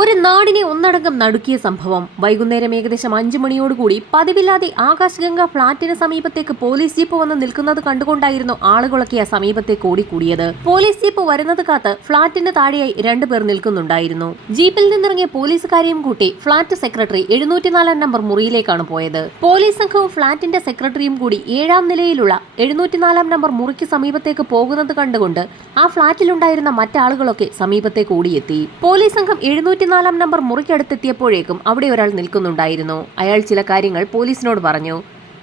ഒരു നാടിനെ ഒന്നടങ്കം നടുക്കിയ സംഭവം. വൈകുന്നേരം ഏകദേശം 5 മണിയോടുകൂടി പതിവില്ലാതെ ആകാശഗംഗ ഫ്ളാറ്റിന് സമീപത്തേക്ക് പോലീസ് ജീപ്പ് വന്ന് നിൽക്കുന്നത് കണ്ടുകൊണ്ടായിരുന്നു ആളുകളൊക്കെ ആ സമീപത്തേക്ക് ഓടിക്കൂടിയത്. പോലീസ് ജീപ്പ് വരുന്നത് കാത്ത് ഫ്ളാറ്റിന് താഴെയായി 2 പേർ നിൽക്കുന്നുണ്ടായിരുന്നു. ജീപ്പിൽ നിന്നിറങ്ങിയ പോലീസുകാരെയും കൂട്ടി ഫ്ളാറ്റ് സെക്രട്ടറി 704 നമ്പർ മുറിയിലേക്കാണ് പോയത്. പോലീസ് സംഘവും ഫ്ളാറ്റിന്റെ സെക്രട്ടറിയും കൂടി 7ാം നിലയിലുള്ള 704 നമ്പർ മുറിക്ക് സമീപത്തേക്ക് പോകുന്നത് കണ്ടുകൊണ്ട് ആ ഫ്ളാറ്റിലുണ്ടായിരുന്ന മറ്റാളുകളൊക്കെ സമീപത്തേക്ക് ഓടിയെത്തി. പോലീസ് സംഘം 704 നമ്പർ മുറിക്കടുത്തെത്തിയപ്പോഴേക്കും അവിടെ ഒരാൾ നിൽക്കുന്നുണ്ടായിരുന്നു. അയാൾ ചില കാര്യങ്ങൾ പോലീസിനോട് പറഞ്ഞു.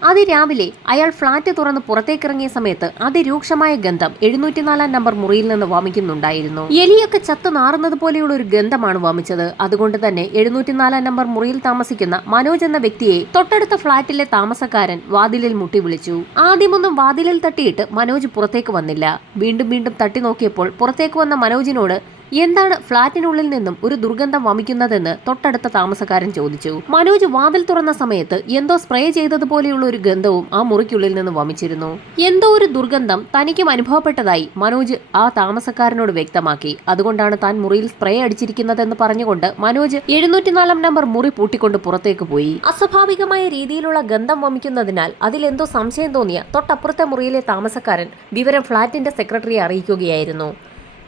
അതിരാവിലെ അയാൾ ഫ്ളാറ്റ് തുറന്ന് പുറത്തേക്കിറങ്ങിയ സമയത്ത് അതിരൂക്ഷമായ ഗന്ധം 704 നമ്പർ മുറിയിൽ നിന്ന് വമിക്കുന്നുണ്ടായിരുന്നു. എലിയൊക്കെ ചത്തു നാറുന്നത് പോലെയുള്ള ഒരു ഗന്ധമാണ് വമിച്ചത്. അതുകൊണ്ട് തന്നെ 704 നമ്പർ മുറിയിൽ താമസിക്കുന്ന മനോജ് എന്ന വ്യക്തിയെ തൊട്ടടുത്ത ഫ്ളാറ്റിലെ താമസക്കാരൻ വാതിലിൽ മുട്ടി വിളിച്ചു. ആദ്യമൊന്നും വാതിലിൽ തട്ടിയിട്ട് മനോജ് പുറത്തേക്ക് വന്നില്ല. വീണ്ടും വീണ്ടും തട്ടി നോക്കിയപ്പോൾ പുറത്തേക്ക് വന്ന മനോജിനോട് എന്താണ് ഫ്ളാറ്റിനുള്ളിൽ നിന്നും ഒരു ദുർഗന്ധം വമിക്കുന്നതെന്ന് തൊട്ടടുത്ത താമസക്കാരൻ ചോദിച്ചു. മനോജ് വാതിൽ തുറന്ന സമയത്ത് എന്തോ സ്പ്രേ ചെയ്തതുപോലെയുള്ള ഒരു ഗന്ധവും ആ മുറിക്കുള്ളിൽ നിന്ന് വമിച്ചിരുന്നു. എന്തോ ഒരു ദുർഗന്ധം തനിക്കും അനുഭവപ്പെട്ടതായി മനോജ് ആ താമസക്കാരനോട് വ്യക്തമാക്കി. അതുകൊണ്ടാണ് താൻ മുറിയിൽ സ്പ്രേ അടിച്ചിരിക്കുന്നതെന്ന് പറഞ്ഞുകൊണ്ട് മനോജ് 704 നമ്പർ മുറി പൂട്ടിക്കൊണ്ട് പുറത്തേക്ക് പോയി. അസ്വാഭാവികമായ രീതിയിലുള്ള ഗന്ധം വമിക്കുന്നതിനാൽ അതിലെന്തോ സംശയം തോന്നിയ തൊട്ടപ്പുറത്തെ മുറിയിലെ താമസക്കാരൻ വിവരം ഫ്ളാറ്റിന്റെ സെക്രട്ടറിയെ അറിയിക്കുകയായിരുന്നു.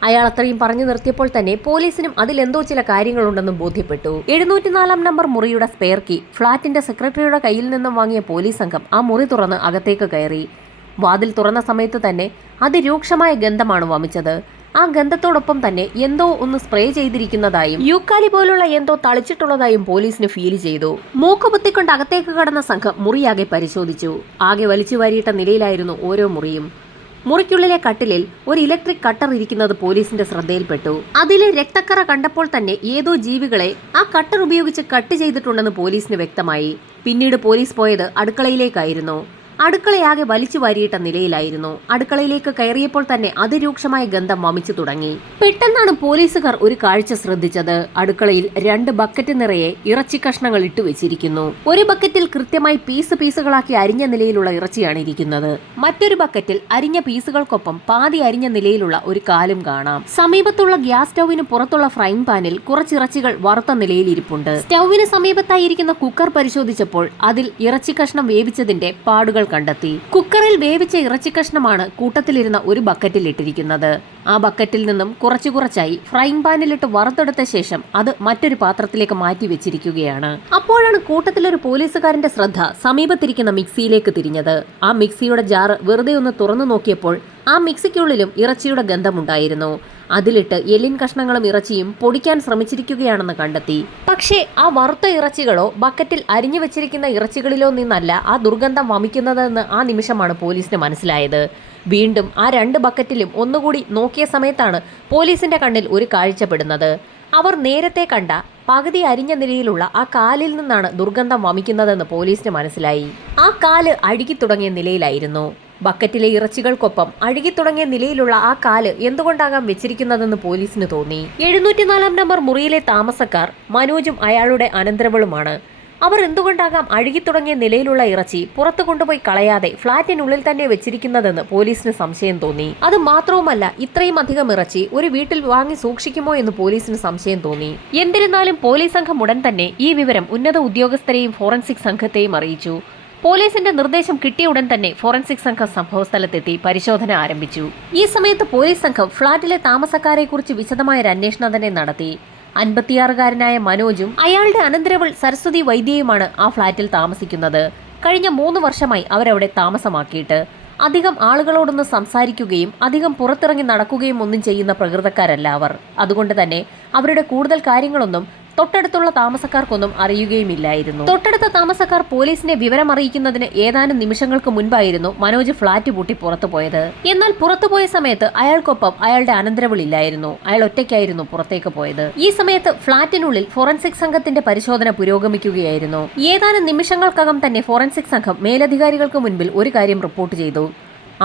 അയാൾ അത്രയും പറഞ്ഞു നിർത്തിയപ്പോൾ തന്നെ പോലീസിനും അതിലെന്തോ ചില കാര്യങ്ങളുണ്ടെന്നും ബോധ്യപ്പെട്ടു. 704 നമ്പർ മുറിയുടെ സ്പെയർ കീ ഫ്ളാറ്റിന്റെ സെക്രട്ടറിയുടെ കയ്യിൽ നിന്നും വാങ്ങിയ പോലീസ് സംഘം ആ മുറി തുറന്ന് അകത്തേക്ക് കയറി. വാതിൽ തുറന്ന സമയത്ത് തന്നെ അതിരൂക്ഷമായ ഗന്ധമാണ് വമിച്ചത്. ആ ഗന്ധത്തോടൊപ്പം തന്നെ എന്തോ ഒന്ന് സ്പ്രേ ചെയ്തിരിക്കുന്നതായും യൂക്കാലി പോലുള്ള എന്തോ തളിച്ചിട്ടുള്ളതായും പോലീസിന് ഫീൽ ചെയ്തു. മൂക്കുപൊത്തിക്കൊണ്ട് അകത്തേക്ക് കടന്ന സംഘം മുറിയാകെ പരിശോധിച്ചു. ആകെ വലിച്ചു വാരിയിട്ട നിലയിലായിരുന്നു ഓരോ മുറിയും. മുറിക്കുള്ളിലെ കട്ടിലിൽ ഒരു ഇലക്ട്രിക് കട്ടർ ഇരിക്കുന്നത് പോലീസിന്റെ ശ്രദ്ധയിൽപ്പെട്ടു. അതിലെ രക്തക്കറ കണ്ടപ്പോൾ തന്നെ ഏതോ ജീവികളെ ആ കട്ടർ ഉപയോഗിച്ച് കട്ട് ചെയ്തിട്ടുണ്ടെന്ന് പോലീസിന് വ്യക്തമായി. പിന്നീട് പോലീസ് പോയത് അടുക്കളയിലേക്കായിരുന്നു. അടുക്കളയാകെ വലിച്ചു വാരിയിട്ട നിലയിലായിരുന്നു. അടുക്കളയിലേക്ക് കയറിയപ്പോൾ തന്നെ അതിരൂക്ഷമായ ഗന്ധം വമിച്ചു തുടങ്ങി. പെട്ടെന്നാണ് പോലീസുകാർ ഒരു കാഴ്ച ശ്രദ്ധിച്ചത്. അടുക്കളയിൽ 2 ബക്കറ്റ് നിറയെ ഇറച്ചി കഷ്ണങ്ങൾ ഇട്ടു വെച്ചിരിക്കുന്നു. ഒരു ബക്കറ്റിൽ കൃത്യമായി പീസുകളാക്കി അരിഞ്ഞ നിലയിലുള്ള ഇറച്ചിയാണ് ഇരിക്കുന്നത്. മറ്റൊരു ബക്കറ്റിൽ അരിഞ്ഞ പീസുകൾക്കൊപ്പം പാതി അരിഞ്ഞ നിലയിലുള്ള ഒരു കാലും കാണാം. സമീപത്തുള്ള ഗ്യാസ് സ്റ്റൗവിന് പുറത്തുള്ള ഫ്രൈങ് പാനിൽ കുറച്ചിറച്ചികൾ വറുത്ത നിലയിൽ ഇരിപ്പുണ്ട്. സ്റ്റൗവിന് സമീപത്തായിരിക്കുന്ന കുക്കർ പരിശോധിച്ചപ്പോൾ അതിൽ ഇറച്ചി കഷ്ണം വേവിച്ചതിന്റെ പാടുകൾ കണ്ടെത്തി. കുക്കറിൽ വേവിച്ച ഇറച്ചി കഷ്ണമാണ് കൂട്ടത്തിലിരുന്ന ഒരു ബക്കറ്റിൽ ഇട്ടിരിക്കുന്നത്. ആ ബക്കറ്റിൽ നിന്നും കുറച്ചായി ഫ്രൈങ് പാനിലിട്ട് വറുത്തെടുത്ത ശേഷം അത് മറ്റൊരു പാത്രത്തിലേക്ക് മാറ്റി വെച്ചിരിക്കുകയാണ്. അപ്പോഴാണ് കൂട്ടത്തിലൊരു പോലീസുകാരന്റെ ശ്രദ്ധ സമീപത്തിരിക്കുന്ന മിക്സിയിലേക്ക് തിരിഞ്ഞത്. ആ മിക്സിയുടെ ജാറ് വെറുതെ ഒന്ന് തുറന്നു നോക്കിയപ്പോൾ ആ മിക്സിക്കുള്ളിലും ഇറച്ചിയുടെ ഗന്ധമുണ്ടായിരുന്നു. അതിലിട്ട് എല്ലിൻ കഷ്ണങ്ങളും ഇറച്ചിയും പൊടിക്കാൻ ശ്രമിച്ചിരിക്കുകയാണെന്ന് കണ്ടെത്തി. പക്ഷേ ആ വറുത്ത ഇറച്ചികളോ ബക്കറ്റിൽ അരിഞ്ഞു വെച്ചിരിക്കുന്ന ഇറച്ചികളിലോ നിന്നല്ല ആ ദുർഗന്ധം വമിക്കുന്നതെന്ന് ആ നിമിഷമാണ് പോലീസിന് മനസ്സിലായത്. വീണ്ടും ആ 2 ബക്കറ്റിലും ഒന്നുകൂടി നോക്കിയ സമയത്താണ് പോലീസിന്റെ കണ്ണിൽ ഒരു കാഴ്ചപ്പെടുന്നത്. അവർ നേരത്തെ കണ്ട പകുതി അരിഞ്ഞ നിലയിലുള്ള ആ കാലിൽ നിന്നാണ് ദുർഗന്ധം വമിക്കുന്നതെന്ന് പോലീസിന് മനസ്സിലായി. ആ കാല് അഴുകി തുടങ്ങിയ നിലയിലായിരുന്നു. ബക്കറ്റിലെ ഇറച്ചികൾക്കൊപ്പം അഴുകി തുടങ്ങിയ നിലയിലുള്ള ആ കാല് എന്തുകൊണ്ടാകാം വെച്ചിരിക്കുന്നതെന്ന് പോലീസിന് തോന്നി. 704 നമ്പർ മുറിയിലെ താമസക്കാർ മനോജും അയാളുടെ അനന്തരവളുമാണ്. അവർ എന്തുകൊണ്ടാകാം അഴുകി തുടങ്ങിയ നിലയിലുള്ള ഇറച്ചി പുറത്തു കൊണ്ടുപോയി കളയാതെ ഫ്ളാറ്റിനുള്ളിൽ തന്നെ വെച്ചിരിക്കുന്നതെന്ന് പോലീസിന് സംശയം തോന്നി. അത് മാത്രവുമല്ല, ഇത്രയും അധികം ഇറച്ചി ഒരു വീട്ടിൽ വാങ്ങി സൂക്ഷിക്കുമോ എന്ന് പോലീസിന് സംശയം തോന്നി. എന്നിരുന്നാലും പോലീസ് സംഘം ഉടൻ തന്നെ ഈ വിവരം ഉന്നത ഉദ്യോഗസ്ഥരെയും ഫോറൻസിക് സംഘത്തെയും അറിയിച്ചു. പോലീസിന്റെ നിർദ്ദേശം കിട്ടിയ ഉടൻ തന്നെ ഫോറൻസിക് സംഘം സംഭവസ്ഥലത്തെത്തി പരിശോധന ആരംഭിച്ചു. ഈ സമയത്ത് പോലീസ് സംഘം ഫ്ളാറ്റിലെ താമസക്കാരെ കുറിച്ച് വിശദമായ ഒരു അന്വേഷണം തന്നെ നടത്തി. 56-കാരനായ മനോജും അയാളുടെ അനന്തരവൾ സരസ്വതി വൈദ്യയുമാണ് ആ ഫ്ളാറ്റിൽ താമസിക്കുന്നത്. കഴിഞ്ഞ 3 വർഷമായി അവരവിടെ താമസമാക്കിയിട്ട്. അധികം ആളുകളോടൊന്ന് സംസാരിക്കുകയും അധികം പുറത്തിറങ്ങി നടക്കുകയും ഒന്നും ചെയ്യുന്ന പ്രകൃതക്കാരല്ല അവർ. അതുകൊണ്ട് തന്നെ അവരുടെ കൂടുതൽ കാര്യങ്ങളൊന്നും തൊട്ടടുത്തുള്ള താമസക്കാർക്കൊന്നും അറിയുകയുമില്ലായിരുന്നു. തൊട്ടടുത്ത താമസക്കാർ പോലീസിനെ വിവരം അറിയിക്കുന്നതിന് ഏതാനും നിമിഷങ്ങൾക്ക് മുൻപായിരുന്നു മനോജ് ഫ്ളാറ്റ് പൂട്ടി പുറത്തു പോയത്. എന്നാൽ പുറത്തുപോയ സമയത്ത് അയാൾക്കൊപ്പം അയാളുടെ അനന്തരവളില്ലായിരുന്നു. അയാൾ ഒറ്റയ്ക്കായിരുന്നു പുറത്തേക്ക് പോയത്. ഈ സമയത്ത് ഫ്ളാറ്റിനുള്ളിൽ ഫോറൻസിക് സംഘത്തിന്റെ പരിശോധന പുരോഗമിക്കുകയായിരുന്നു. ഏതാനും നിമിഷങ്ങൾക്കകം തന്നെ ഫോറൻസിക് സംഘം മേലധികാരികൾക്ക് മുൻപിൽ ഒരു കാര്യം റിപ്പോർട്ട് ചെയ്തു.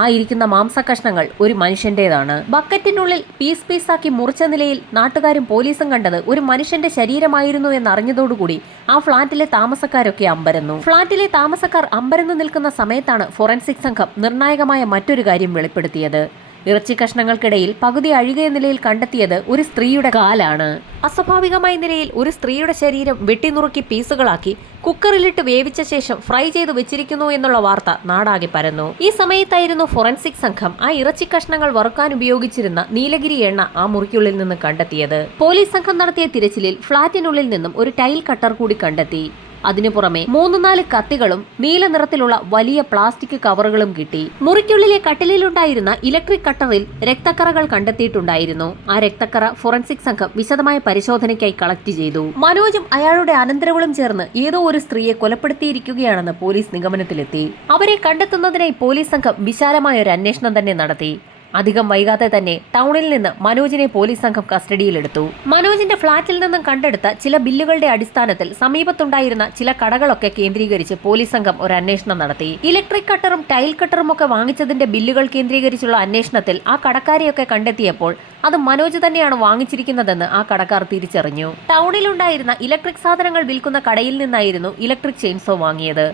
ആ ഇരിക്കുന്ന മാംസകഷ്ണങ്ങൾ ഒരു മനുഷ്യന്റേതാണ്. ബക്കറ്റിനുള്ളിൽ പീസാക്കി മുറിച്ച നിലയിൽ നാട്ടുകാരും പോലീസും കണ്ടത് ഒരു മനുഷ്യന്റെ ശരീരമായിരുന്നു എന്നറിഞ്ഞതോടുകൂടി ആ ഫ്ളാറ്റിലെ താമസക്കാരൊക്കെ അമ്പരന്നു. ഫ്ളാറ്റിലെ താമസക്കാർ അമ്പരന്നു നിൽക്കുന്ന സമയത്താണ് ഫോറൻസിക് സംഘം നിർണായകമായ മറ്റൊരു കാര്യം വെളിപ്പെടുത്തിയത്. ഇറച്ചി കഷ്ണങ്ങൾക്കിടയിൽ പകുതി അഴുകിയ നിലയിൽ കണ്ടെത്തിയത് ഒരു സ്ത്രീയുടെ കാലാണ്. അസ്വാഭാവികമായ നിലയിൽ ഒരു സ്ത്രീയുടെ ശരീരം വെട്ടിനുറുക്കി പീസുകളാക്കി കുക്കറിലിട്ട് വേവിച്ച ശേഷം ഫ്രൈ ചെയ്ത് വെച്ചിരിക്കുന്നു എന്നുള്ള വാർത്ത നാടാകെ പരന്നു. ഈ സമയത്തായിരുന്നു ഫോറൻസിക് സംഘം ആ ഇറച്ചി കഷ്ണങ്ങൾ വറുക്കാൻ ഉപയോഗിച്ചിരുന്ന നീലഗിരി എണ്ണ ആ മുറിക്കുള്ളിൽ നിന്ന് കണ്ടെത്തിയത്. പോലീസ് സംഘം നടത്തിയ തിരച്ചിലിൽ ഫ്ളാറ്റിനുള്ളിൽ നിന്നും ഒരു ടൈൽ കട്ടർ കൂടി കണ്ടെത്തി. അതിനു പുറമെ 3-4 കത്തികളും നീല നിറത്തിലുള്ള വലിയ പ്ലാസ്റ്റിക് കവറുകളും കിട്ടി. മുറിക്കുള്ളിലെ കട്ടിലിലുണ്ടായിരുന്ന ഇലക്ട്രിക് കട്ടറിൽ രക്തക്കറകൾ കണ്ടെത്തിയിട്ടുണ്ടായിരുന്നു. ആ രക്തക്കറ ഫോറൻസിക് സംഘം വിശദമായ പരിശോധനയ്ക്കായി കളക്ട് ചെയ്തു. മനോജും അയാളുടെ അനന്തരവളും ചേർന്ന് ഏതോ ഒരു സ്ത്രീയെ കൊലപ്പെടുത്തിയിരിക്കുകയാണെന്ന് പോലീസ് നിഗമനത്തിലെത്തി. അവരെ കണ്ടെത്തുന്നതിനായി പോലീസ് സംഘം വിശാലമായ ഒരു അന്വേഷണം തന്നെ നടത്തി. അധികം വൈകാതെ തന്നെ ടൗണിൽ നിന്ന് മനോജിനെ പോലീസ് സംഘം കസ്റ്റഡിയിലെടുത്തു. മനോജിന്റെ ഫ്ളാറ്റിൽ നിന്നും കണ്ടെടുത്ത ചില ബില്ലുകളുടെ അടിസ്ഥാനത്തിൽ സമീപത്തുണ്ടായിരുന്ന ചില കടകളൊക്കെ കേന്ദ്രീകരിച്ച് പോലീസ് സംഘം ഒരു അന്വേഷണം നടത്തി. ഇലക്ട്രിക് കട്ടറും ടൈൽ കട്ടറും ഒക്കെ വാങ്ങിച്ചതിന്റെ ബില്ലുകൾ കേന്ദ്രീകരിച്ചുള്ള അന്വേഷണത്തിൽ ആ കടക്കാരെയൊക്കെ കണ്ടെത്തിയപ്പോൾ അത് മനോജ് തന്നെയാണ് വാങ്ങിച്ചിരിക്കുന്നതെന്ന് ആ കടക്കാർ തിരിച്ചറിഞ്ഞു. ടൗണിലുണ്ടായിരുന്ന ഇലക്ട്രിക് സാധനങ്ങൾ വിൽക്കുന്ന കടയിൽ നിന്നായിരുന്നു ഇലക്ട്രിക് ചെയിൻസോ വാങ്ങിയത്.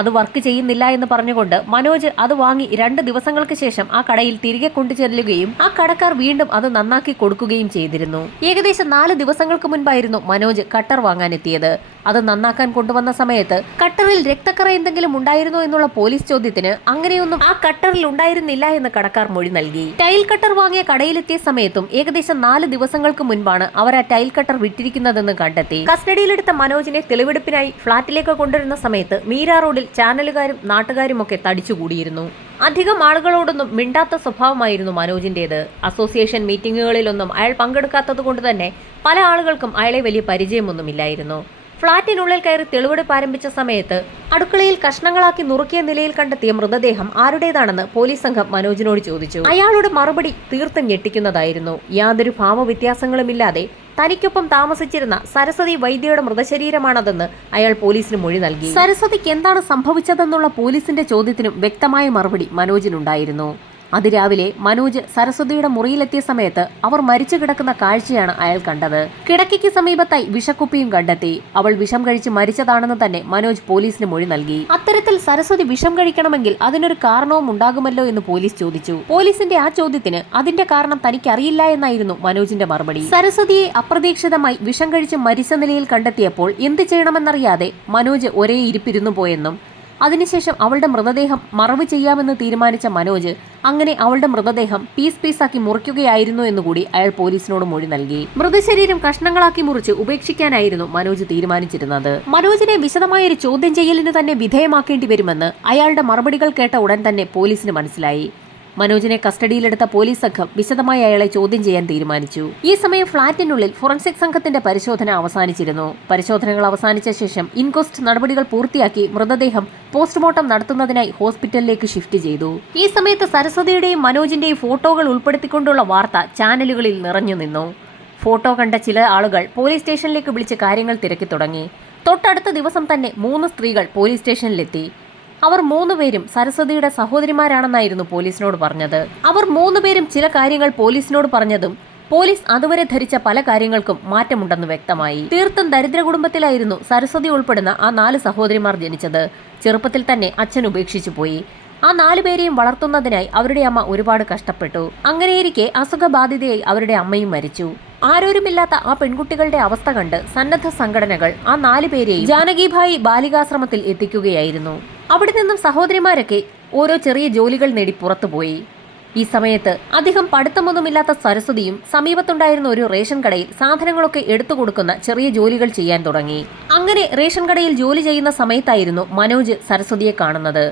അത് വർക്ക് ചെയ്യുന്നില്ല എന്ന് പറഞ്ഞുകൊണ്ട് മനോജ് അത് വാങ്ങി 2 ദിവസങ്ങൾക്ക് ശേഷം ആ കടയിൽ തിരികെ കൊണ്ടുചെല്ലുകയും ആ കടക്കാർ വീണ്ടും അത് നന്നാക്കി കൊടുക്കുകയും ചെയ്തിരുന്നു. ഏകദേശം 4 ദിവസങ്ങൾക്ക് മുൻപായിരുന്നു മനോജ് കട്ടർ വാങ്ങാനെത്തിയത്. അത് നന്നാക്കാൻ കൊണ്ടുവന്ന സമയത്ത് കട്ടറിൽ രക്തക്കറ എന്തെങ്കിലും ഉണ്ടായിരുന്നോ എന്നുള്ള പോലീസ് ചോദ്യത്തിന് അങ്ങനെയൊന്നും ആ കട്ടറിൽ ഉണ്ടായിരുന്നില്ല എന്ന് കടക്കാർ മൊഴി നൽകി. ടൈൽ കട്ടർ വാങ്ങിയ കടയിലെത്തിയ സമയത്തും ഏകദേശം 4 ദിവസങ്ങൾക്ക് മുൻപാണ് അവർ ആ ടൈൽ കട്ടർ വിറ്റിരിക്കുന്നതെന്ന് കണ്ടെത്തി. കസ്റ്റഡിയിലെടുത്ത മനോജിനെ തെളിവെടുപ്പിനായി ഫ്ളാറ്റിലേക്ക് കൊണ്ടുവരുന്ന സമയത്ത് മീര റോഡിൽ ചാനലുകാരും നാട്ടുകാരും ഒക്കെ തടിച്ചുകൂടിയിരുന്നു. അധികം ആളുകളോടൊന്നും മിണ്ടാത്ത സ്വഭാവമായിരുന്നു മനോജിന്റേത്. അസോസിയേഷൻ മീറ്റിംഗുകളിലൊന്നും അയാൾ പങ്കെടുക്കാത്തത് കൊണ്ട് തന്നെ പല ആളുകൾക്കും അയാളെ വലിയ പരിചയമൊന്നുമില്ലായിരുന്നു. ഫ്ളാറ്റിനുള്ളിൽ കയറി തെളിവെടുപ്പ് ആരംഭിച്ച സമയത്ത് അടുക്കളയിൽ കഷ്ണങ്ങളാക്കി നുറുക്കിയ നിലയിൽ കണ്ടെത്തിയ മൃതദേഹം ആരുടേതാണെന്ന് പോലീസ് സംഘം മനോജിനോട് ചോദിച്ചു. അയാളുടെ മറുപടി തീർത്തും ഞെട്ടിക്കുന്നതായിരുന്നു. യാതൊരു ഭാവവ്യത്യാസങ്ങളുമില്ലാതെ തനിക്കൊപ്പം താമസിച്ചിരുന്ന സരസ്വതി വൈദ്യയുടെ മൃതശരീരമാണതെന്ന് അയാൾ പോലീസിന് മൊഴി നൽകി. സരസ്വതിക്ക് എന്താണ് സംഭവിച്ചതെന്നുള്ള പോലീസിന്റെ ചോദ്യത്തിനും വ്യക്തമായ മറുപടി മനോജിനുണ്ടായിരുന്നു. അതിരാവിലെ മനോജ് സരസ്വതിയുടെ മുറിയിലെത്തിയ സമയത്ത് അവർ മരിച്ചു കിടക്കുന്ന കാഴ്ചയാണ് അയാൾ കണ്ടത്. കിടക്കയ്ക്ക് സമീപത്തായി വിഷക്കുപ്പിയും കണ്ടെത്തി. അവൾ വിഷം കഴിച്ച് മരിച്ചതാണെന്ന് തന്നെ മനോജ് പോലീസിന് മൊഴി നൽകി. അത്തരത്തിൽ സരസ്വതി വിഷം കഴിക്കണമെങ്കിൽ അതിനൊരു കാരണവും ഉണ്ടാകുമല്ലോ എന്ന് പോലീസ് ചോദിച്ചു. പോലീസിന്റെ ആ ചോദ്യത്തിന് അതിന്റെ കാരണം തനിക്കറിയില്ല എന്നായിരുന്നു മനോജിന്റെ മറുപടി. സരസ്വതിയെ അപ്രതീക്ഷിതമായി വിഷം കഴിച്ച് മരിച്ച നിലയിൽ കണ്ടെത്തിയപ്പോൾ എന്ത് ചെയ്യണമെന്നറിയാതെ മനോജ് ഒരേ ഇരിപ്പിരുന്നു പോയെന്നും അതിനുശേഷം അവളുടെ മൃതദേഹം മറവ് ചെയ്യാമെന്ന് തീരുമാനിച്ച മനോജ് അങ്ങനെ അവളുടെ മൃതദേഹം പീസാക്കി മുറിക്കുകയായിരുന്നു എന്നുകൂടി അയാൾ പോലീസിനോട് മൊഴി നൽകി. മൃതശരീരം കഷ്ണങ്ങളാക്കി മുറിച്ച് ഉപേക്ഷിക്കാനായിരുന്നു മനോജ് തീരുമാനിച്ചിരുന്നത്. മനോജിനെ വിശദമായ ഒരു ചോദ്യം ചെയ്യലിന് തന്നെ വിധേയമാക്കേണ്ടി വരുമെന്ന് അയാളുടെ മറുപടികൾ കേട്ട ഉടൻ തന്നെ പോലീസിന് മനസ്സിലായി. മനോജിനെ കസ്റ്റഡിയിലെടുത്ത പോലീസ് സംഘം വിശദമായി അയാളെ ചോദ്യം ചെയ്യാൻ തീരുമാനിച്ചു. ഈ സമയം ഫ്ളാറ്റിനുള്ളിൽ ഫോറൻസിക് സംഘത്തിന്റെ പരിശോധന അവസാനിച്ചിരുന്നു. പരിശോധനകൾ അവസാനിച്ച ശേഷം ഇൻക്വസ്റ്റ് നടപടികൾ പൂർത്തിയാക്കി മൃതദേഹം പോസ്റ്റ്മോർട്ടം നടത്തുന്നതിനായി ഹോസ്പിറ്റലിലേക്ക് ഷിഫ്റ്റ് ചെയ്തു. ഈ സമയത്ത് സരസ്വതിയുടെയും മനോജിന്റെയും ഫോട്ടോകൾ ഉൾപ്പെടുത്തിക്കൊണ്ടുള്ള വാർത്ത ചാനലുകളിൽ നിറഞ്ഞു നിന്നു. ഫോട്ടോ കണ്ട ചില ആളുകൾ പോലീസ് സ്റ്റേഷനിലേക്ക് വിളിച്ച് കാര്യങ്ങൾ തിരക്കി തുടങ്ങി. തൊട്ടടുത്ത ദിവസം തന്നെ 3 സ്ത്രീകൾ പോലീസ് സ്റ്റേഷനിലെത്തി. അവർ 3 പേരും സരസ്വതിയുടെ സഹോദരിമാരാണെന്നായിരുന്നു പോലീസിനോട് പറഞ്ഞത്. അവർ 3 പേരും ചില കാര്യങ്ങൾ പോലീസിനോട് പറഞ്ഞതും പോലീസ് അതുവരെ ധരിച്ച പല കാര്യങ്ങൾക്കും മാറ്റമുണ്ടെന്ന് വ്യക്തമായി. തീർത്തും ദരിദ്ര കുടുംബത്തിലായിരുന്നു സരസ്വതി ഉൾപ്പെടുന്ന ആ 4 സഹോദരിമാർ ജനിച്ചത്. ചെറുപ്പത്തിൽ തന്നെ അച്ഛൻ ഉപേക്ഷിച്ചു പോയി. ആ 4 പേരെയും വളർത്തുന്നതിനായി അവരുടെ അമ്മ ഒരുപാട് കഷ്ടപ്പെട്ടു. അങ്ങനെയിരിക്കെ അസുഖബാധിതയായി അവരുടെ അമ്മയും മരിച്ചു. ആരോരുമില്ലാത്ത ആ പെൺകുട്ടികളുടെ അവസ്ഥ കണ്ട് സന്നദ്ധ സംഘടനകൾ ആ 4 പേരെയും ജാനകിഭായി ബാലികാശ്രമത്തിൽ എത്തിക്കുകയായിരുന്നു. അവിടെ നിന്നും സഹോദരിമാരൊക്കെ ഓരോ ചെറിയ ജോലികൾ നേടി പുറത്തുപോയി. ഈ സമയത്ത് അധികം പഠിത്തമൊന്നുമില്ലാത്ത സരസ്വതിയും സമീപത്തുണ്ടായിരുന്ന ഒരു റേഷൻ കടയിൽ സാധനങ്ങളൊക്കെ എടുത്തു കൊടുക്കുന്ന ചെറിയ ജോലികൾ ചെയ്യാൻ തുടങ്ങി. അങ്ങനെ റേഷൻ കടയിൽ ജോലി ചെയ്യുന്ന സമയത്തായിരുന്നു മനോജ് സരസ്വതിയെ കാണുന്നത്.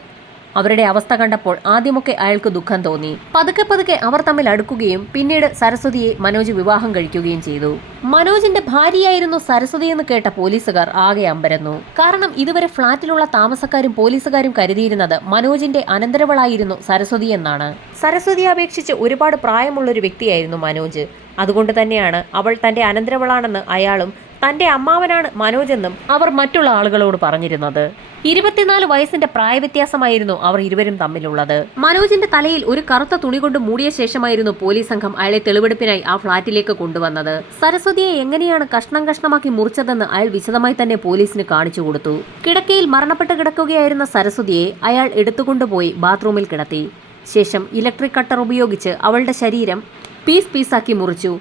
അവരുടെ അവസ്ഥ കണ്ടപ്പോൾ ആദ്യമൊക്കെ അയാൾക്ക് ദുഃഖം തോന്നി. പതുക്കെ അവർ തമ്മിൽ അടുക്കുകയും പിന്നീട് സരസ്വതിയെ മനോജ് വിവാഹം കഴിക്കുകയും ചെയ്തു. മനോജിന്റെ ഭാര്യയായിരുന്നു സരസ്വതി എന്ന് കേട്ട പോലീസുകാർ ആകെ അമ്പരന്നു. കാരണം ഇതുവരെ ഫ്ളാറ്റിലുള്ള താമസക്കാരും പോലീസുകാരും കരുതിയിരുന്നത് മനോജിന്റെ അനന്തരവളായിരുന്നു സരസ്വതി എന്നാണ്. സരസ്വതിയെ അപേക്ഷിച്ച് ഒരുപാട് പ്രായമുള്ളൊരു വ്യക്തിയായിരുന്നു മനോജ്. അതുകൊണ്ട് തന്നെയാണ് അവൾ തന്റെ അനന്തരവളാണെന്ന് അയാളും തന്റെ അമ്മാവനാണ് മനോജെന്നും അവർ മറ്റുള്ള ആളുകളോട് പറഞ്ഞിരുന്നത്. 24 വയസ്സിന്റെ പ്രായവ്യത്യാസമായിരുന്നു അവർ ഇരുവരും തമ്മിലുള്ളത്. മനോജിന്റെ തലയിൽ ഒരു കറുത്ത തുണി കൊണ്ട് മൂടിയ ശേഷമായിരുന്നു പോലീസ് സംഘം അയാളെ തെളിവെടുപ്പിനായി ആ ഫ്ളാറ്റിലേക്ക് കൊണ്ടുവന്നത്. സരസ്വതിയെ എങ്ങനെയാണ് കഷ്ണമാക്കി മുറിച്ചതെന്ന് അയാൾ വിശദമായി തന്നെ പോലീസിന് കാണിച്ചു കൊടുത്തു. കിടക്കയിൽ മരണപ്പെട്ട് കിടക്കുകയായിരുന്ന സരസ്വതിയെ അയാൾ എടുത്തുകൊണ്ടുപോയി ബാത്റൂമിൽ കിടത്തി. ശേഷം ഇലക്ട്രിക് കട്ടർ ഉപയോഗിച്ച് അവളുടെ ശരീരം പീസാക്കി മുറിച്ചു.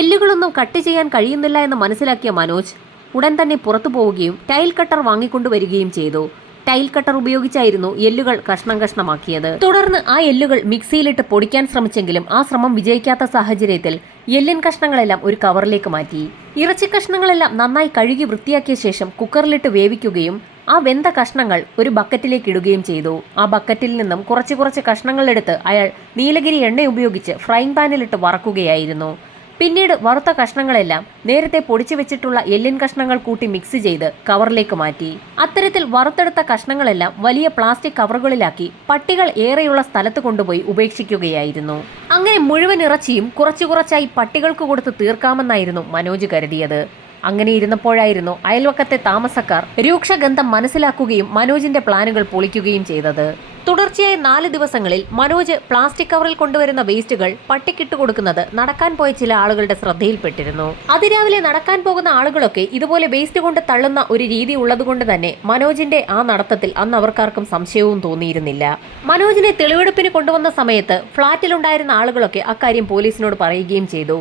എല്ലുകളൊന്നും കട്ട് ചെയ്യാൻ കഴിയുന്നില്ല എന്ന് മനസ്സിലാക്കിയ മനോജ് ഉടൻ തന്നെ പുറത്തു പോവുകയും ടൈൽ കട്ടർ വാങ്ങിക്കൊണ്ടുവരികയും ചെയ്തു. ടൈൽ കട്ടർ ഉപയോഗിച്ചായിരുന്നു എല്ലുകൾ കഷ്ണമാക്കിയത്. തുടർന്ന് ആ എല്ലുകൾ മിക്സിയിലിട്ട് പൊടിക്കാൻ ശ്രമിച്ചെങ്കിലും ആ ശ്രമം വിജയിക്കാത്ത സാഹചര്യത്തിൽ എല്ലിൻ കഷ്ണങ്ങളെല്ലാം ഒരു കവറിലേക്ക് മാറ്റി. ഇറച്ചി കഷ്ണങ്ങളെല്ലാം നന്നായി കഴുകി വൃത്തിയാക്കിയ ശേഷം കുക്കറിലിട്ട് വേവിക്കുകയും ആ വെന്ത കഷ്ണങ്ങൾ ഒരു ബക്കറ്റിലേക്ക് ഇടുകയും ചെയ്തു. ആ ബക്കറ്റിൽ നിന്നും കുറച്ച് കഷ്ണങ്ങൾ എടുത്ത് അയാൾ നീലഗിരി എണ്ണ ഉപയോഗിച്ച് ഫ്രൈങ് പാനിലിട്ട് വറക്കുകയായിരുന്നു. പിന്നീട് വറുത്ത കഷ്ണങ്ങളെല്ലാം നേരത്തെ പൊടിച്ചു വെച്ചിട്ടുള്ള എല്ലിൻ കഷ്ണങ്ങൾ കൂട്ടി മിക്സ് ചെയ്ത് കവറിലേക്ക് മാറ്റി. അത്തരത്തിൽ വറുത്തെടുത്ത കഷ്ണങ്ങളെല്ലാം വലിയ പ്ലാസ്റ്റിക് കവറുകളിലാക്കി പട്ടികൾ ഏറെയുള്ള സ്ഥലത്ത് കൊണ്ടുപോയി ഉപേക്ഷിക്കുകയായിരുന്നു. അങ്ങനെ മുഴുവൻ ഇറച്ചിയും കുറച്ചായി പട്ടികൾക്ക് കൊടുത്ത് തീർക്കാമെന്നായിരുന്നു മനോജ് കരുതിയത്. അങ്ങനെ ഇരുന്നപ്പോഴായിരുന്നു അയൽവക്കത്തെ താമസക്കാർ രൂക്ഷഗന്ധം മനസ്സിലാക്കുകയും മനോജിന്റെ പ്ലാനുകൾ പൊളിക്കുകയും ചെയ്തത്. തുടർച്ചയായ 4 ദിവസങ്ങളിൽ മനോജ് പ്ലാസ്റ്റിക് കവറിൽ കൊണ്ടുവരുന്ന വേസ്റ്റുകൾ പട്ടിക്കിട്ട് കൊടുക്കുന്നത് നടക്കാൻ പോയ ചില ആളുകളുടെ ശ്രദ്ധയിൽപ്പെട്ടിരുന്നു. അതിരാവിലെ നടക്കാൻ പോകുന്ന ആളുകളൊക്കെ ഇതുപോലെ വേസ്റ്റ് കൊണ്ട് തള്ളുന്ന ഒരു രീതി ഉള്ളതുകൊണ്ട് തന്നെ മനോജിന്റെ ആ നടത്തത്തിൽ അന്ന് അവർക്കാർക്കും സംശയവും തോന്നിയിരുന്നില്ല. മനോജിനെ തെളിവെടുപ്പിന് കൊണ്ടുവന്ന സമയത്ത് ഫ്ളാറ്റിലുണ്ടായിരുന്ന ആളുകളൊക്കെ അക്കാര്യം പോലീസിനോട് പറയുകയും ചെയ്തു.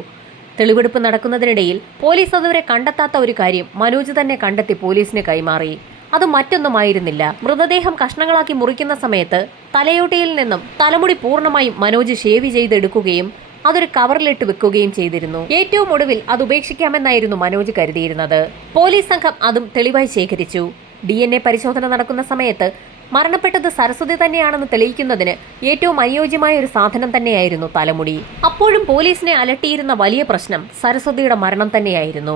തെളിവെടുപ്പ് നടക്കുന്നതിനിടയിൽ പോലീസ് അതുവരെ കണ്ടെത്താത്ത ഒരു കാര്യം മനോജ് തന്നെ കണ്ടെത്തി പോലീസിന് കൈമാറി. അത് മറ്റൊന്നുമായിരുന്നില്ല, മൃതദേഹം കഷ്ണങ്ങളാക്കി മുറിക്കുന്ന സമയത്ത് തലയോട്ടിയിൽ നിന്നും തലമുടി പൂർണ്ണമായും മനോജ് ഷേവ് ചെയ്തെടുക്കുകയും അതൊരു കവറിലിട്ട് വെക്കുകയും ചെയ്തിരുന്നു. ഏറ്റവും ഒടുവിൽ അത് ഉപേക്ഷിക്കാമെന്നായിരുന്നു മനോജ് കരുതിയിരുന്നത്. പോലീസ് സംഘം അതും തെളിവായി ശേഖരിച്ചു. DNA പരിശോധന നടക്കുന്ന സമയത്ത് മരണപ്പെട്ടത് സരസ്വതി തന്നെയാണെന്ന് തെളിയിക്കുന്നതിന് ഏറ്റവും അനുയോജ്യമായ ഒരു സാധനം തന്നെയായിരുന്നു തലമുടി. അപ്പോഴും പോലീസിനെ അലട്ടിയിരുന്ന വലിയ പ്രശ്നം സരസ്വതിയുടെ മരണം തന്നെയായിരുന്നു.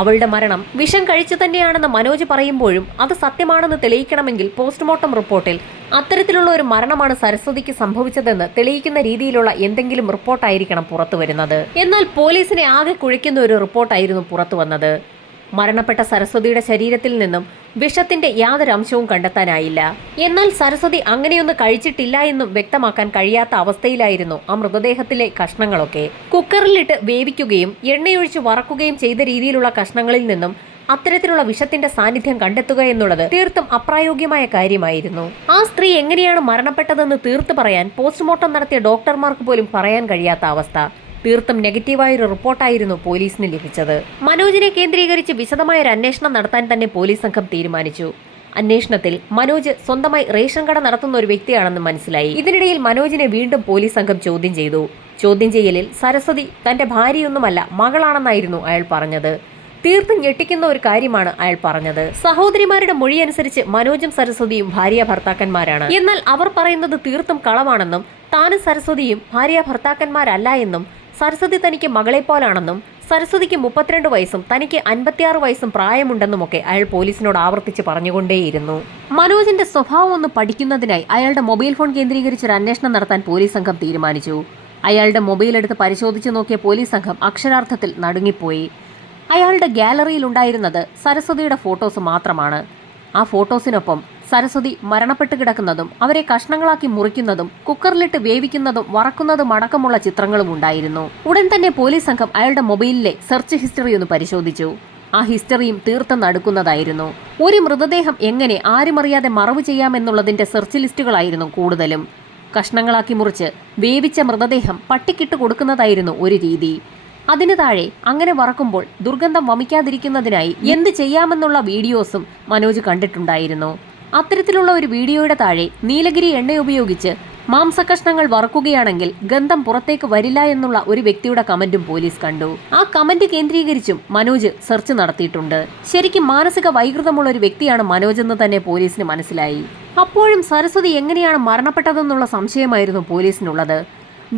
അവളുടെ മരണം വിഷം കഴിച്ചു തന്നെയാണെന്ന് മനോജ് പറയുമ്പോഴും അത് സത്യമാണെന്ന് തെളിയിക്കണമെങ്കിൽ പോസ്റ്റ്മോർട്ടം റിപ്പോർട്ടിൽ അത്തരത്തിലുള്ള ഒരു മരണമാണ് സരസ്വതിക്ക് സംഭവിച്ചതെന്ന് തെളിയിക്കുന്ന രീതിയിലുള്ള എന്തെങ്കിലും റിപ്പോർട്ടായിരിക്കണം പുറത്തു വരുന്നത്. എന്നാൽ പോലീസിനെ ആകെ കുഴയ്ക്കുന്ന ഒരു റിപ്പോർട്ടായിരുന്നു പുറത്തു വന്നത്. മരണപ്പെട്ട സരസ്വതിയുടെ ശരീരത്തിൽ നിന്നും വിഷത്തിന്റെ യാതൊരു അംശവും കണ്ടെത്താനായില്ല. എന്നാൽ സരസ്വതി അങ്ങനെയൊന്ന് കഴിച്ചിട്ടില്ല എന്നും വ്യക്തമാക്കാൻ കഴിയാത്ത അവസ്ഥയിലായിരുന്നു ആ മൃതദേഹത്തിലെ കഷ്ണങ്ങളൊക്കെ. കുക്കറിലിട്ട് വേവിക്കുകയും എണ്ണയൊഴിച്ച് വറക്കുകയും ചെയ്ത രീതിയിലുള്ള കഷ്ണങ്ങളിൽ നിന്നും അത്തരത്തിലുള്ള വിഷത്തിന്റെ സാന്നിധ്യം കണ്ടെത്തുക എന്നുള്ളത് തീർത്തും അപ്രായോഗികമായ കാര്യമായിരുന്നു. ആ സ്ത്രീ എങ്ങനെയാണ് മരണപ്പെട്ടതെന്ന് തീർത്തു പറയാൻ പോസ്റ്റ്മോർട്ടം നടത്തിയ ഡോക്ടർമാർക്ക് പോലും പറയാൻ കഴിയാത്ത അവസ്ഥ. തീർത്തും നെഗറ്റീവായൊരു റിപ്പോർട്ടായിരുന്നു പോലീസിന് ലഭിച്ചത്. മനോജിനെ കേന്ദ്രീകരിച്ച് വിശദമായൊരു അന്വേഷണം നടത്താൻ തന്നെ പോലീസ് സംഘം തീരുമാനിച്ചു. അന്വേഷണത്തിൽ മനോജ് സ്വന്തമായി റേഷൻ കട നടത്തുന്ന ഒരു വ്യക്തിയാണെന്ന് മനസ്സിലായി. ഇതിനിടയിൽ മനോജിനെ വീണ്ടും പോലീസ് സംഘം ചോദ്യം ചെയ്തു. ചോദ്യം ചെയ്യലിൽ സരസ്വതി തന്റെ ഭാര്യയൊന്നുമല്ല മകളാണെന്നായിരുന്നു അയാൾ പറഞ്ഞത്. തീർത്തും ഞെട്ടിക്കുന്ന ഒരു കാര്യമാണ് അയാൾ പറഞ്ഞത്. സഹോദരിമാരുടെ മൊഴിയനുസരിച്ച് മനോജും സരസ്വതിയും ഭാര്യ ഭർത്താക്കന്മാരാണ്. എന്നാൽ അവർ പറയുന്നത് തീർത്തും കളവാണെന്നും താനും സരസ്വതിയും ഭാര്യ ഭർത്താക്കന്മാരല്ല എന്നും സരസ്വതി തനിക്ക് മകളെപ്പോലാണെന്നും സരസ്വതിക്ക് 32 വയസ്സും തനിക്ക് 56 വയസ്സും പ്രായമുണ്ടെന്നുമൊക്കെ അയാൾ പോലീസിനോട് ആവർത്തിച്ച് പറഞ്ഞുകൊണ്ടേയിരുന്നു. മനോജിന്റെ സ്വഭാവം ഒന്ന് പഠിക്കുന്നതിനായി അയാളുടെ മൊബൈൽ ഫോൺ കേന്ദ്രീകരിച്ചൊരു അന്വേഷണം നടത്താൻ പോലീസ് സംഘം തീരുമാനിച്ചു. അയാളുടെ മൊബൈൽ എടുത്ത് പരിശോധിച്ചു നോക്കിയ പോലീസ് സംഘം അക്ഷരാർത്ഥത്തിൽ നടുങ്ങിപ്പോയി. അയാളുടെ ഗാലറിയിൽ ഉണ്ടായിരുന്നത് സരസ്വതിയുടെ ഫോട്ടോസ് മാത്രമാണ്. ആ ഫോട്ടോസിനൊപ്പം സരസ്വതി മരണപ്പെട്ട് കിടക്കുന്നതും അവരെ കഷ്ണങ്ങളാക്കി മുറിക്കുന്നതും കുക്കറിലിട്ട് വേവിക്കുന്നതും വറക്കുന്നതും അടക്കമുള്ള ചിത്രങ്ങളും ഉണ്ടായിരുന്നു. ഉടൻ തന്നെ പോലീസ് സംഘം അയാളുടെ മൊബൈലിലെ സെർച്ച് ഹിസ്റ്ററി ഒന്ന് പരിശോധിച്ചു. ആ ഹിസ്റ്ററിയും തീർത്തും നടുക്കുന്നതായിരുന്നു. ഒരു മൃതദേഹം എങ്ങനെ ആരുമറിയാതെ മറവ് ചെയ്യാമെന്നുള്ളതിന്റെ സെർച്ച് ലിസ്റ്റുകളായിരുന്നു കൂടുതലും. കഷ്ണങ്ങളാക്കി മുറിച്ച് വേവിച്ച മൃതദേഹം പട്ടിക്കിട്ട് കൊടുക്കുന്നതായിരുന്നു ഒരു രീതി. അതിനു താഴെ അങ്ങനെ വറക്കുമ്പോൾ ദുർഗന്ധം വമിക്കാതിരിക്കുന്നതിനായി എന്ത് ചെയ്യാമെന്നുള്ള വീഡിയോസും മനോജ് കണ്ടിട്ടുണ്ടായിരുന്നു. അത്തരത്തിലുള്ള ഒരു വീഡിയോയുടെ താഴെ നീലഗിരി എണ്ണ ഉപയോഗിച്ച് മാംസകഷ്ണങ്ങൾ വറക്കുകയാണെങ്കിൽ ഗന്ധം പുറത്തേക്ക് വരില്ല എന്നുള്ള ഒരു വ്യക്തിയുടെ കമന്റും പോലീസ് കണ്ടു. ആ കമന്റ് കേന്ദ്രീകരിച്ചും മനോജ് സെർച്ച് നടത്തിയിട്ടുണ്ട്. ശരിക്കും മാനസിക വൈകൃതമുള്ള ഒരു വ്യക്തിയാണ് മനോജ് എന്ന് തന്നെ പോലീസിന് മനസ്സിലായി. അപ്പോഴും സരസ്വതി എങ്ങനെയാണ് മരണപ്പെട്ടതെന്നുള്ള സംശയമായിരുന്നു പോലീസിനുള്ളത്.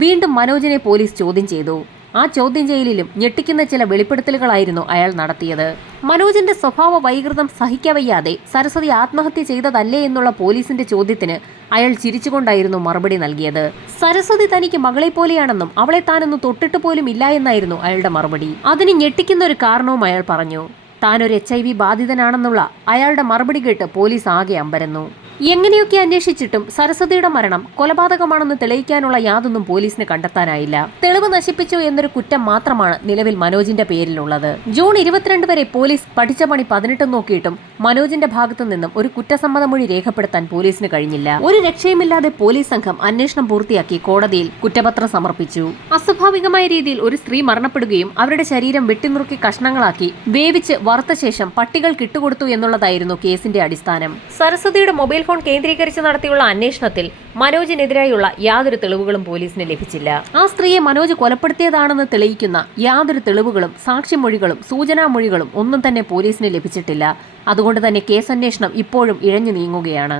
വീണ്ടും മനോജിനെ പോലീസ് ചോദ്യം ചെയ്തു. ആ ചോദ്യം ചെയ്യലിലും ഞെട്ടിക്കുന്ന ചില വെളിപ്പെടുത്തലുകളായിരുന്നു അയാൾ നടത്തിയത്. മനോജിന്റെ സ്വഭാവ വൈകൃതം സഹിക്കവയ്യാതെ സരസ്വതി ആത്മഹത്യ ചെയ്തതല്ലേ എന്നുള്ള പോലീസിന്റെ ചോദ്യത്തിന് അയാൾ ചിരിച്ചുകൊണ്ടായിരുന്നു മറുപടി നൽകിയത്. സരസ്വതി തനിക്ക് മകളെ പോലെയാണെന്നും അവളെ താനൊന്നും തൊട്ടിട്ട് പോലും ഇല്ല എന്നായിരുന്നു അയാളുടെ മറുപടി. അതിന് ഞെട്ടിക്കുന്ന ഒരു കാരണവും അയാൾ പറഞ്ഞു. താനൊരു HIV ബാധിതനാണെന്നുള്ള അയാളുടെ മറുപടി കേട്ട് പോലീസ് ആകെ അമ്പരന്നു. എങ്ങനെയൊക്കെ അന്വേഷിച്ചിട്ടും സരസ്വതിയുടെ മരണം കൊലപാതകമാണെന്ന് തെളിയിക്കാനുള്ള യാതൊന്നും പോലീസിന് കണ്ടെത്താനായില്ല. തെളിവ് നശിപ്പിച്ചു എന്നൊരു കുറ്റം മാത്രമാണ് നിലവിൽ മനോജിന്റെ പേരിലുള്ളത്. ജൂൺ 22 വരെ പോലീസ് പഠിച്ച പണി 18 നോക്കിയിട്ടും മനോജിന്റെ ഭാഗത്തു നിന്നും ഒരു കുറ്റസമ്മതമൊഴി രേഖപ്പെടുത്താൻ പോലീസിന് കഴിഞ്ഞില്ല. ഒരു രക്ഷയുമില്ലാതെ പോലീസ് സംഘം അന്വേഷണം പൂർത്തിയാക്കി കോടതിയിൽ കുറ്റപത്രം സമർപ്പിച്ചു. അസ്വാഭാവികമായ രീതിയിൽ ഒരു സ്ത്രീ മരണപ്പെടുകയും അവരുടെ ശരീരം വെട്ടിനുറുക്കി കഷ്ണങ്ങളാക്കി വേവിച്ച് വറുത്ത ശേഷം പട്ടികൾക്ക് ഇട്ടുകൊടുത്തു എന്നുള്ളതായിരുന്നു കേസിന്റെ അടിസ്ഥാനം. സരസ്വതിയുടെ മൊബൈൽ ഫോൺ കേന്ദ്രീകരിച്ച് നടത്തിയുള്ള അന്വേഷണത്തിൽ മനോജിനെതിരായുള്ള യാതൊരു തെളിവുകളും പോലീസിന് ലഭിച്ചില്ല. ആ സ്ത്രീയെ മനോജ് കൊലപ്പെടുത്തിയതാണെന്ന് തെളിയിക്കുന്ന യാതൊരു തെളിവുകളും സാക്ഷിമൊഴികളും സൂചനാമൊഴികളും ഒന്നും തന്നെ പോലീസിന് ലഭിച്ചിട്ടില്ല. അതുകൊണ്ട് തന്നെ കേസന്വേഷണം ഇപ്പോഴും ഇഴഞ്ഞു നീങ്ങുകയാണ്.